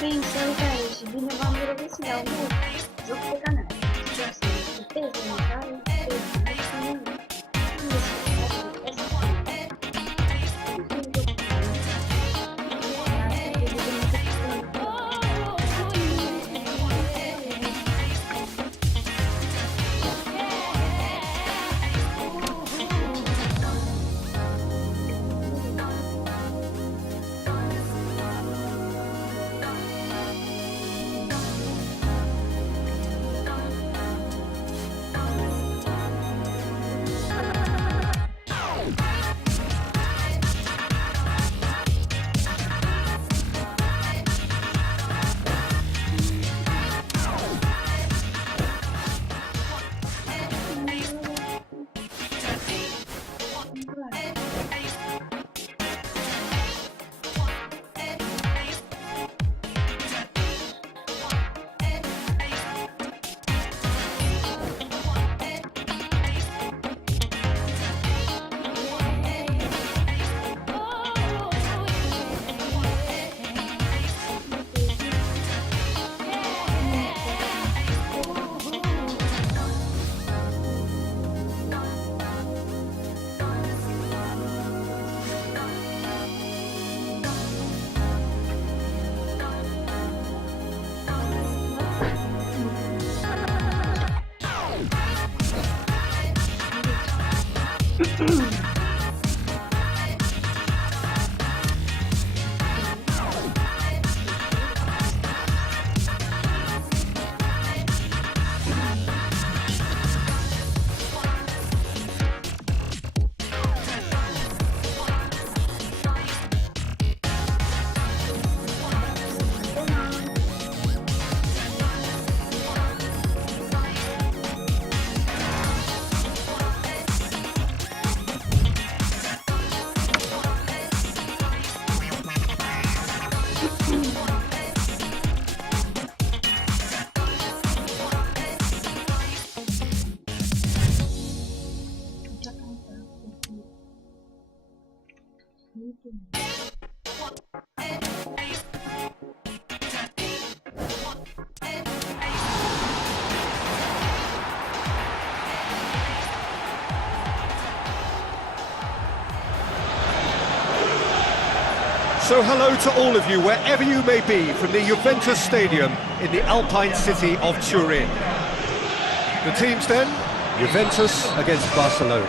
可以先在视频的旁边的微信聊天，就可以干的，就是一辈子你家里可以什么经历，那么起来So hello to all of you, wherever you may be, from the Juventus Stadium in the Alpine city of Turin. The teams then, Juventus against Barcelona.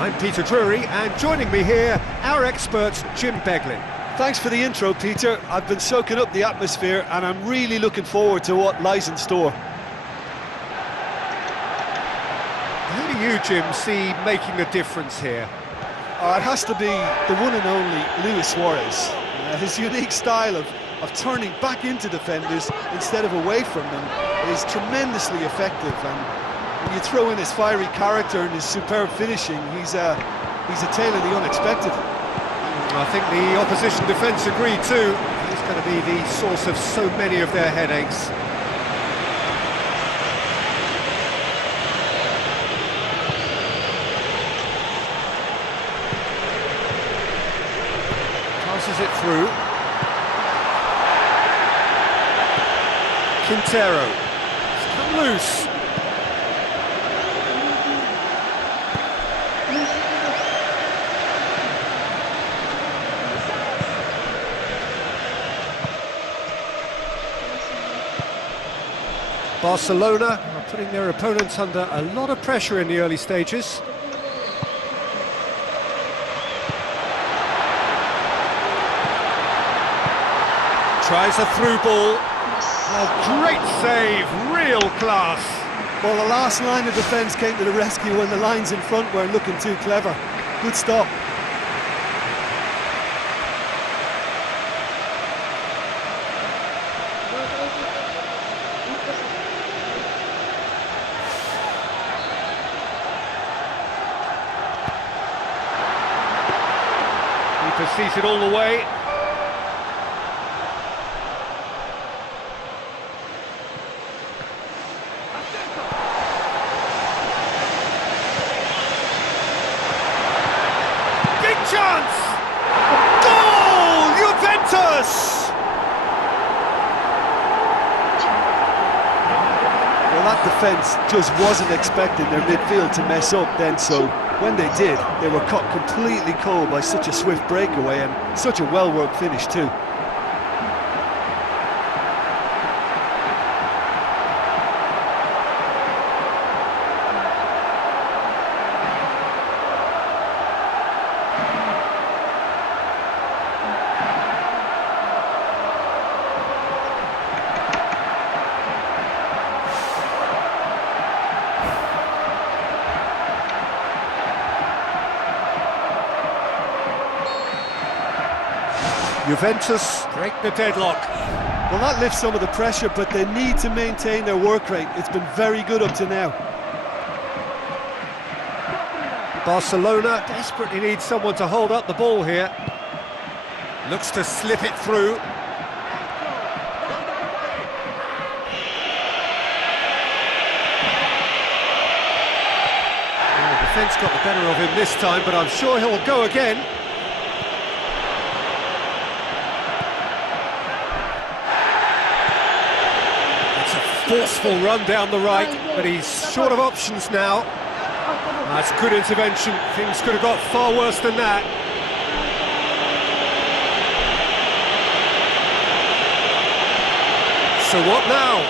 I'm Peter Drury, and joining me here, our expert, Jim Beglin. Thanks for the intro, Peter. I've been soaking up the atmosphere, and I'm really looking forward to what lies in store. Who do you, Jim, see making a difference here? It has to be the one and only Luis Suarez. His unique style of turning back into defenders instead of away from them is tremendously effective, and when you throw in his fiery character and his superb finishing, he's a tale of the unexpected. I think the opposition defence agreed too. He's going to be the source of so many of their headaches. Passes it through. Quintero. It's come loose. Barcelona are putting their opponents under a lot of pressure in the early stages. Tries a through ball. A great save, real class. Well, the last line of defence came to the rescue when the lines in front weren't looking too clever. Good stop. Keeper sees it all the way. Big chance! Goal! Juventus! Well, that defence just wasn't expecting their midfield to mess up then, so when they did, they were caught completely cold by such a swift breakaway and such a well-worked finish too. Juventus break the deadlock. Well, that lifts some of the pressure, but they need to maintain their work rate. It's been very good up to now. Barcelona desperately need someone to hold up the ball here. Looks to slip it through. The defence got the better of him this time, but I'm sure he'll go again. Forceful run down the right, but he's short of options now. That's good intervention. Things could have got far worse than that. So what now?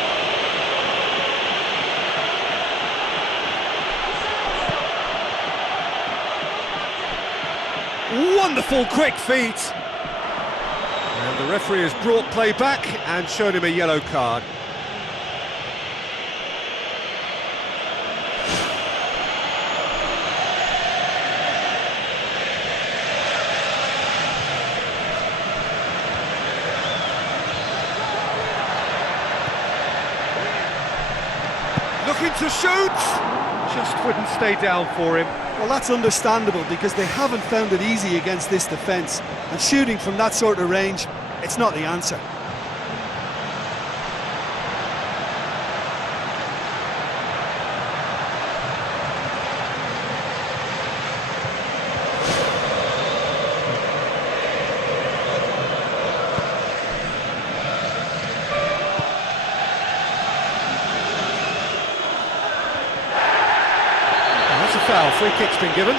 Wonderful quick feet. And the referee has brought play back and shown him a yellow card. Looking to shoot, just wouldn't stay down for him. Well, that's understandable because they haven't found it easy against this defence, and shooting from that sort of range, it's not the answer. Foul, free kick's been given.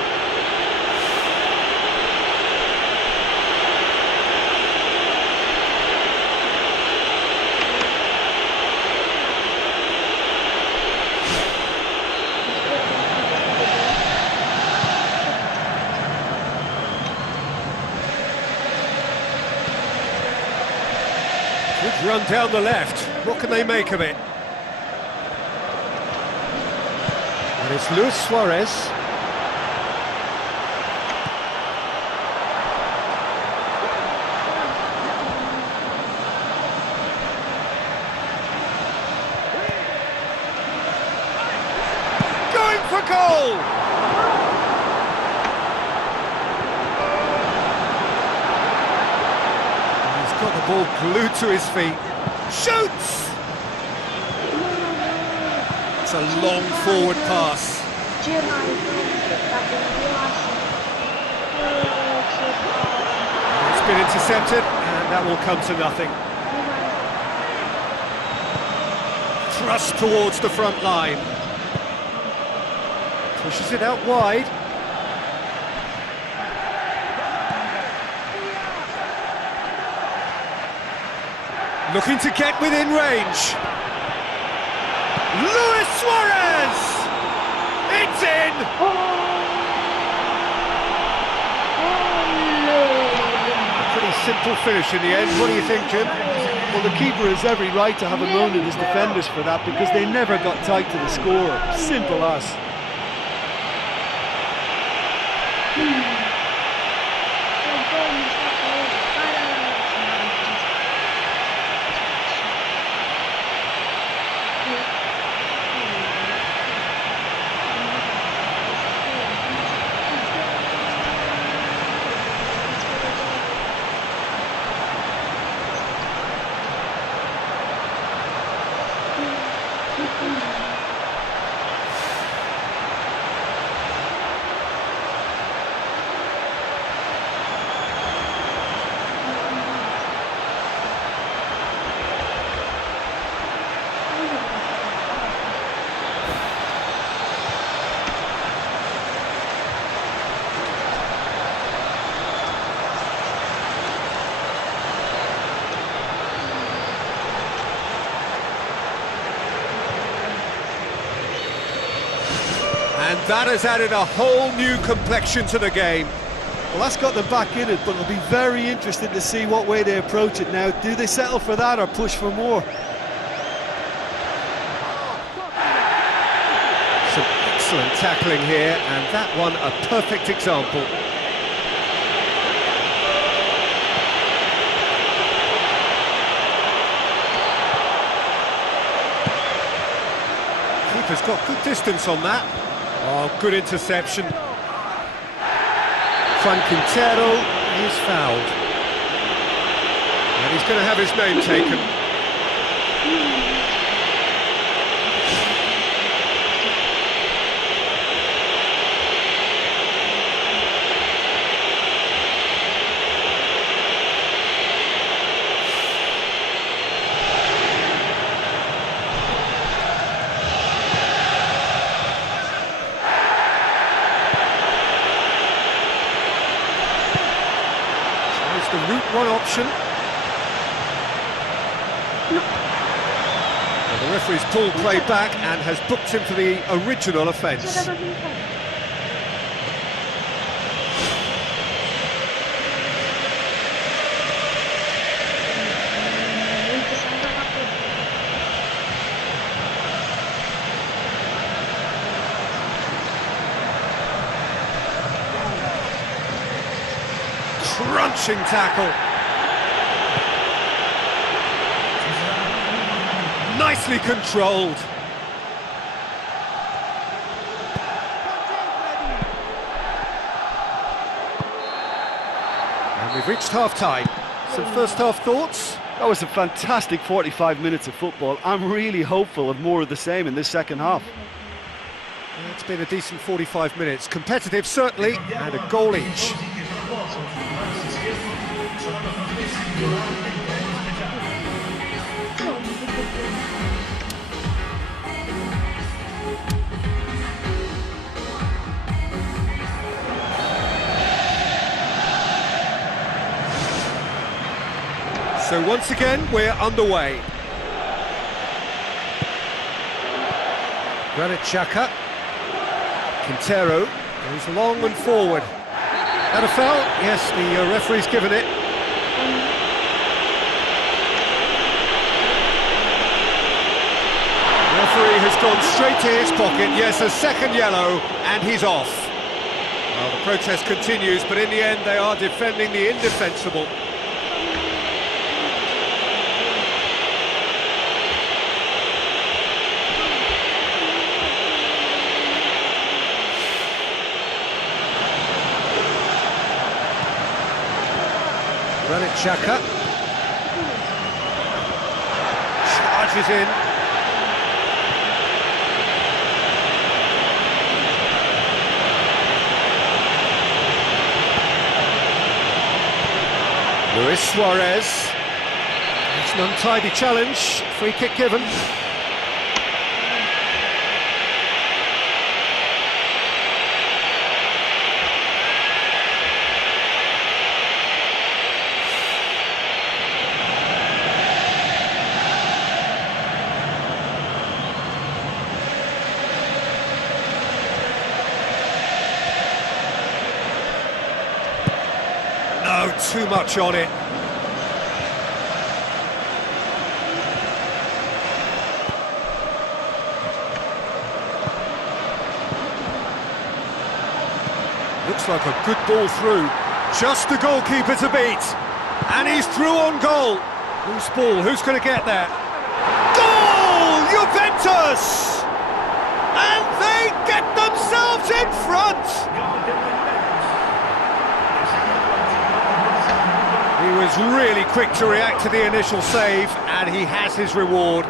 Good run down the left. What can they make of it? And it's Luis Suarez. Going for goal! He's got the ball glued to his feet. Shoots! It's a long forward pass. It's been intercepted, and that will come to nothing. Thrust towards the front line. Pushes it out wide. Looking to get within range. Luis Suarez! It's in! A pretty simple finish in the end. What do you think, Jim? Well, the keeper has every right to have a moan at his defenders for that because they never got tight to the score. Simple as. And that has added a whole new complexion to the game. Well, that's got them back in it, but it'll be very interesting to see what way they approach it now. Do they settle for that or push for more? Some excellent tackling here, and that one a perfect example. Keeper's got good distance on that. Oh, good interception. Quintero is fouled. And he's going to have his name taken. The route one option. Well, the referee's pulled play back and has booked him for the original offence. Crunching tackle. Nicely controlled. And we've reached half-time. Some first-half thoughts? That was a fantastic 45 minutes of football. I'm really hopeful of more of the same in this second half. It's been a decent 45 minutes. Competitive, certainly, and a goal each. So once again, we're underway. Granit Xhaka. Quintero goes long and forward. That a foul? Yes, the referee's given it. The referee has gone straight to his pocket. Yes, a second yellow, and he's off. Well, the protest continues, but in the end they are defending the indefensible. Granit Xhaka charges in. Luis Suarez. It's an untidy challenge. Free kick given. No, too much on it. Looks like a good ball through. Just the goalkeeper to beat. And he's through on goal. Who's ball? Who's going to get there? Goal! Juventus! And they get themselves in front! He was really quick to react to the initial save, and he has his reward.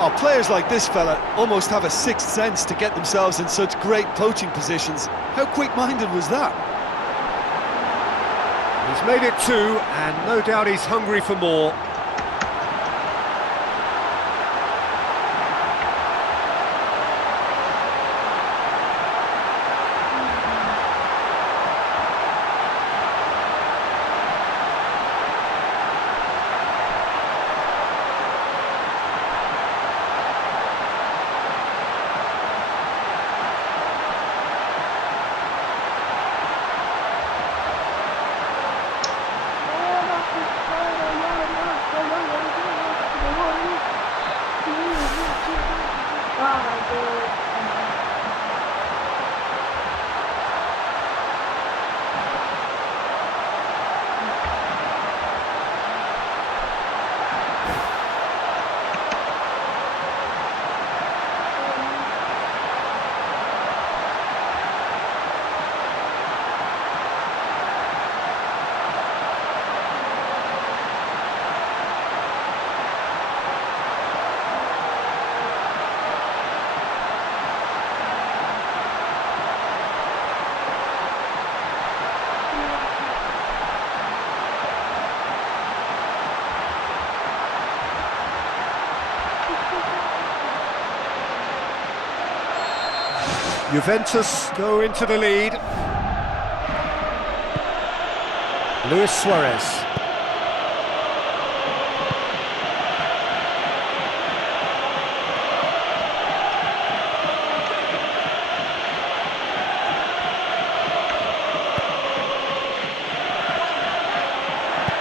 Oh, players like this fella almost have a sixth sense to get themselves in such great poaching positions. How quick-minded was that? He's made it 2, and no doubt he's hungry for more. Wow, I did. Juventus go into the lead. Luis Suarez.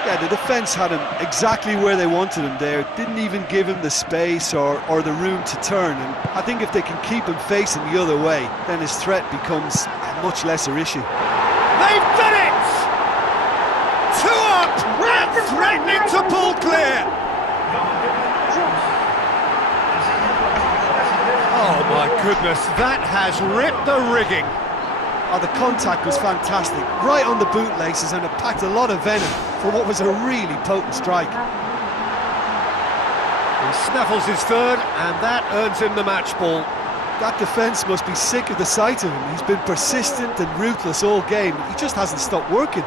Yeah, the defence had him exactly where they wanted him there. Didn't even give him the space or the room to turn. And I think if they can keep him facing the other way, then his threat becomes a much lesser issue. They've done it! 2 up and threatening to pull clear. Oh my goodness, that has ripped the rigging. Oh, the contact was fantastic, right on the bootlaces, and it packed a lot of venom for what was a really potent strike. He snaffles his third, and that earns him the match ball. That defence must be sick of the sight of him. He's been persistent and ruthless all game. He just hasn't stopped working.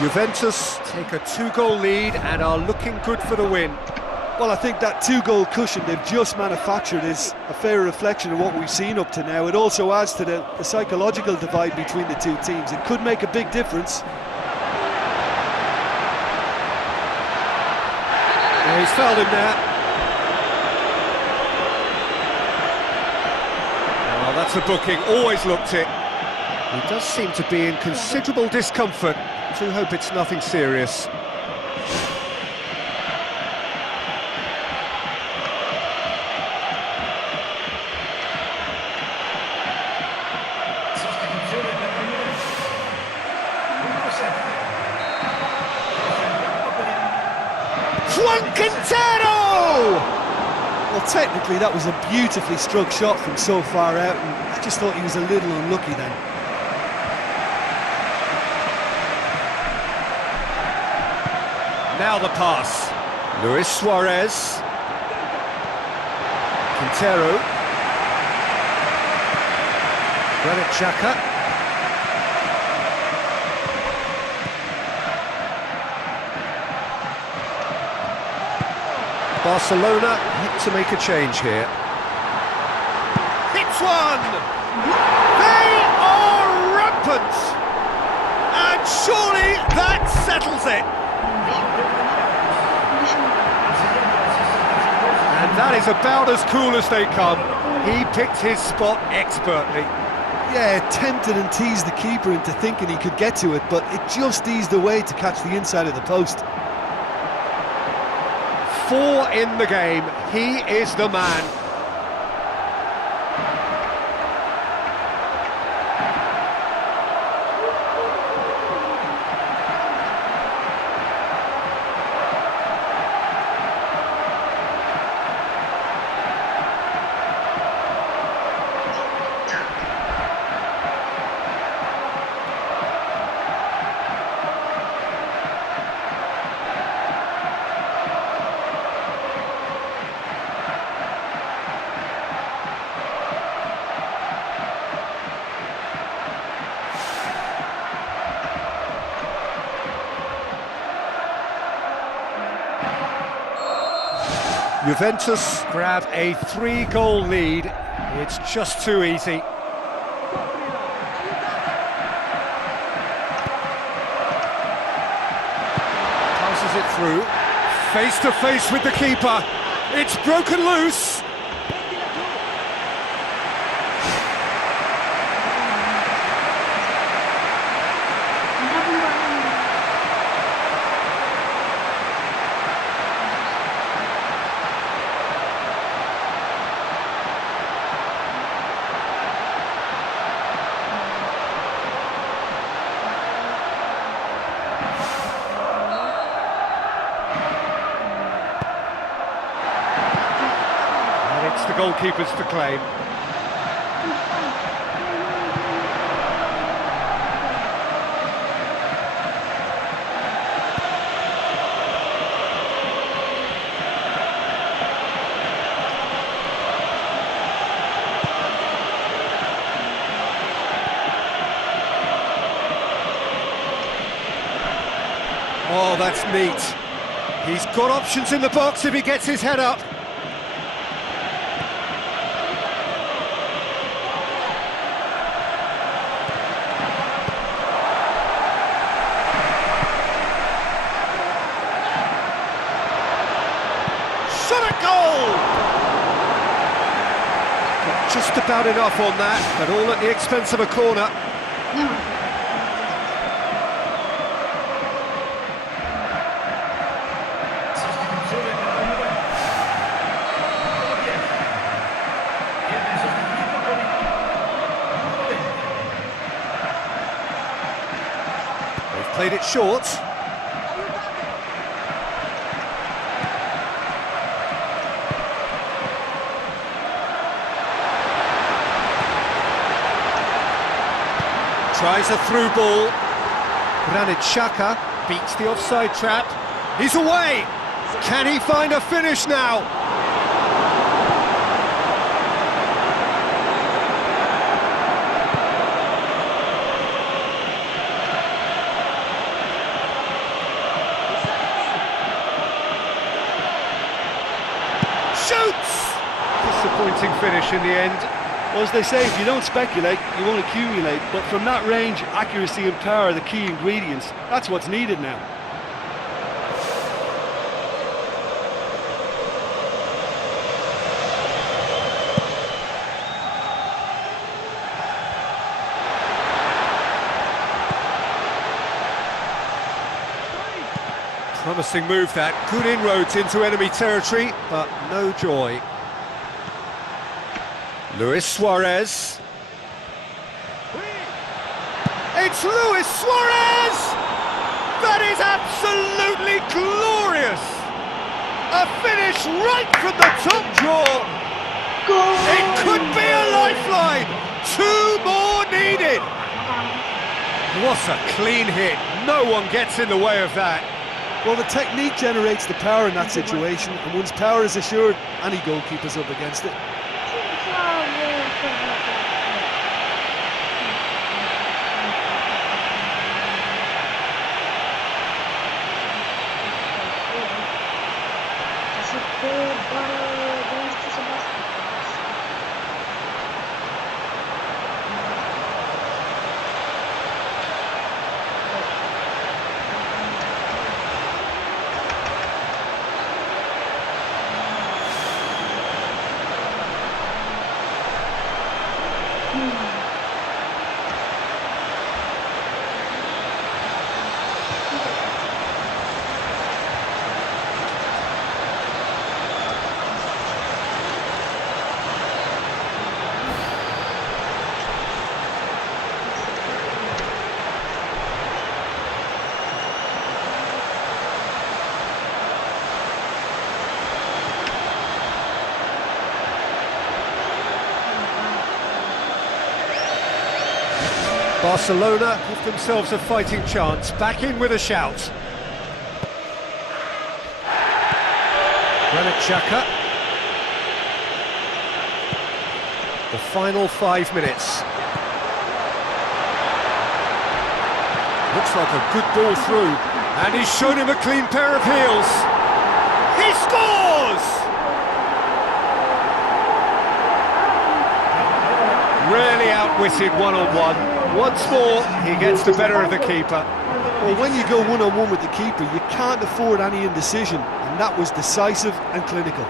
Juventus take a 2-goal lead and are looking good for the win. Well, I think that 2-goal cushion they've just manufactured is a fair reflection of what we've seen up to now. It also adds to the psychological divide between the two teams. It could make a big difference. Yeah, he's fouled him there. Oh, that's a booking, always looked it. He does seem to be in considerable discomfort. Do hope it's nothing serious. Well, technically that was a beautifully struck shot from so far out, and I just thought he was a little unlucky then. Now the pass. Luis Suarez. Quintero. Granit Xhaka. Barcelona need to make a change here. Hits one! They are rampant! And surely that settles it! And that is about as cool as they come. He picked his spot expertly. Yeah, tempted and teased the keeper into thinking he could get to it, but it just eased away to catch the inside of the post. 4 in the game. He is the man. Juventus grab a 3-goal lead. It's just too easy. Passes it through. Face to face with the keeper. It's broken loose. The goalkeepers to claim. Oh, that's neat. He's got options in the box if he gets his head up. Just about enough on that, but all at the expense of a corner. They've played it short. Tries a through ball. Granit Xhaka beats the offside trap. He's away! Can he find a finish now? Shoots! Disappointing finish in the end. Well, as they say, if you don't speculate, you won't accumulate. But from that range, accuracy and power are the key ingredients. That's what's needed now. Promising move that. Good inroads into enemy territory, but no joy. Luis Suarez. It's Luis Suarez! That is absolutely glorious! A finish right from the top draw! Goal! It could be a lifeline! 2 more needed! What a clean hit! No one gets in the way of that. Well, the technique generates the power in that situation, and once power is assured, any goalkeeper's up against it. Barcelona give themselves a fighting chance, back in with a shout. Granit Xhaka. The final 5 minutes. Looks like a good ball through, and he's shown him a clean pair of heels. He scores! quick-witted one-on-one. Once more, he gets the better of the keeper. Well, when you go one-on-one with the keeper, you can't afford any indecision, and that was decisive and clinical.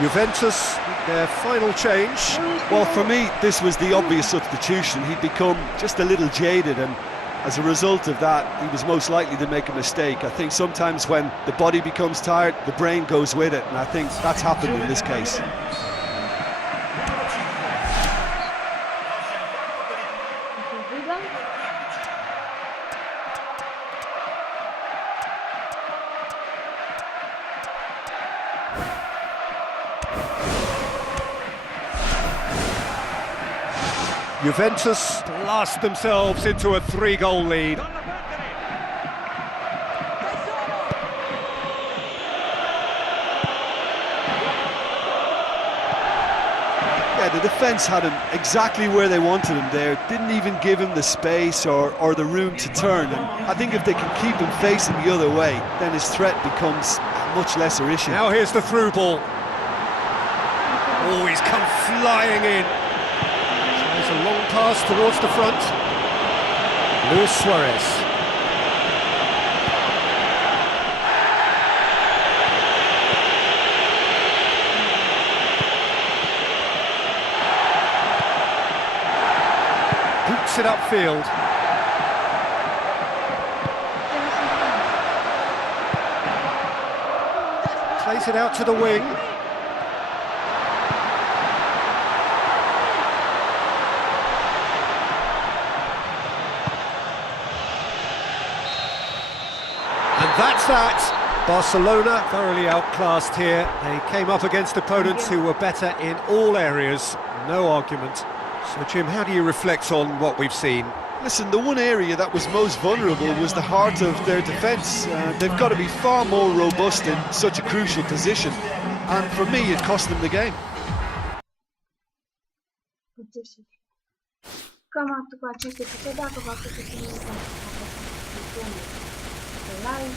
Juventus, their final change. Well, for me, this was the obvious substitution. He'd become just a little jaded, and as a result of that, he was most likely to make a mistake. I think sometimes when the body becomes tired, the brain goes with it, and I think that's happened in this case. Juventus blast themselves into a 3-goal lead. Yeah, the defence had him exactly where they wanted him there. Didn't even give him the space or the room to turn. And I think if they can keep him facing the other way, then his threat becomes a much lesser issue. Now here's the through ball. Oh, he's come flying in. There's a long pass towards the front. Luis Suarez. Boots it upfield. Plays it out to the wing. That's that. Barcelona thoroughly outclassed here. They came up against opponents who were better in all areas, no argument. So Jim, how do you reflect on what we've seen? Listen, the one area that was most vulnerable was the heart of their defence. They've got to be far more robust in such a crucial position, and for me it cost them the game. Like,